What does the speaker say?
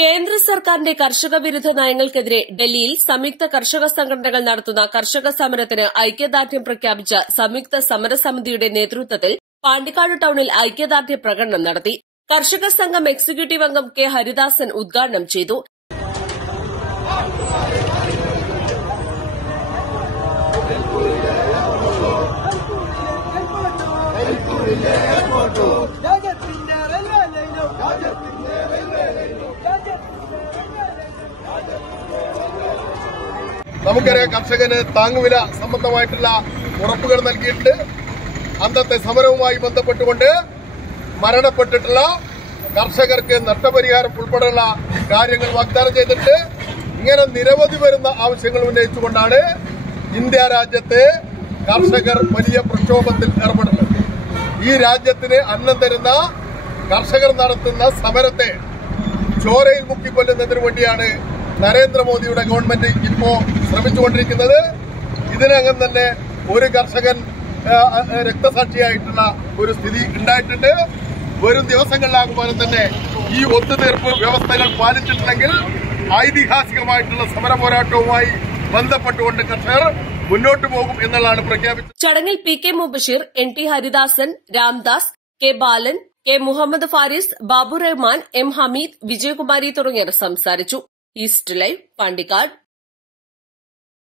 കേന്ദ്ര സർക്കാരിന്റെ കർഷക വിരുദ്ധ നയങ്ങൾക്കെതിരെ ഡൽഹിയിൽ സംയുക്ത കർഷക സംഘടനകൾ നടത്തുന്ന കർഷക സമരത്തിന് ഐക്യദാർഢ്യം പ്രഖ്യാപിച്ച സംയുക്ത സമരസമിതിയുടെ നേതൃത്വത്തിൽ പാണ്ടിക്കാട് ടൌണിൽ ഐക്യദാർഢ്യ പ്രകടനം നടത്തി. കർഷക സംഘം എക്സിക്യൂട്ടീവ് അംഗം കെ ഹരിദാസൻ ഉദ്ഘാടനം ചെയ്തു. നമുക്കറിയാം, കർഷകന് താങ്ങുവില സംബന്ധമായിട്ടുള്ള ഉറപ്പുകൾ നൽകിയിട്ടുണ്ട്. അന്നത്തെ സമരവുമായി ബന്ധപ്പെട്ടുകൊണ്ട് മരണപ്പെട്ടിട്ടുള്ള കർഷകർക്ക് നഷ്ടപരിഹാരം ഉൾപ്പെടെയുള്ള കാര്യങ്ങൾ വാഗ്ദാനം ചെയ്തിട്ടുണ്ട്. ഇങ്ങനെ നിരവധി വരുന്ന ആവശ്യങ്ങൾ ഉന്നയിച്ചുകൊണ്ടാണ് ഇന്ത്യ രാജ്യത്തെ കർഷകർ വലിയ പ്രക്ഷോഭത്തിൽ ഏർപ്പെടുന്നത്. ഈ രാജ്യത്തിന് അന്നം തരുന്ന കർഷകർ നടത്തുന്ന സമരത്തെ ചോരയിൽ മുക്കിക്കൊല്ലുന്നതിനു വേണ്ടിയാണ് നരേന്ദ്രമോദിയുടെ ഗവൺമെന്റ് ഇപ്പോ ശ്രമിച്ചുകൊണ്ടിരിക്കുന്നത്. ഇതിനകം തന്നെ ഒരു കർഷകൻ രക്തസാക്ഷിയായിട്ടുള്ള ഒരു സ്ഥിതി ഉണ്ടായിട്ടുണ്ട്. വരും ദിവസങ്ങളിലാകുമ്പോൾ തന്നെ ഈ ഒത്തുതീർപ്പ് വ്യവസ്ഥകൾ പാലിച്ചിട്ടുണ്ടെങ്കിൽ ഐതിഹാസികമായിട്ടുള്ള സമര പോരാട്ടവുമായി ബന്ധപ്പെട്ടുകൊണ്ട് കർഷകർ മുന്നോട്ടു പോകും എന്നുള്ളതാണ് പ്രഖ്യാപിച്ചത്. ചടങ്ങിൽ P K Mubasheer, N T Haridasan, Ramdas, K Balan, K Muhammad Faris, Babu Rahman, M Hameed, Vijayakumari തുടങ്ങിയവർ സംസാരിച്ചു. East Live, Pandikkad.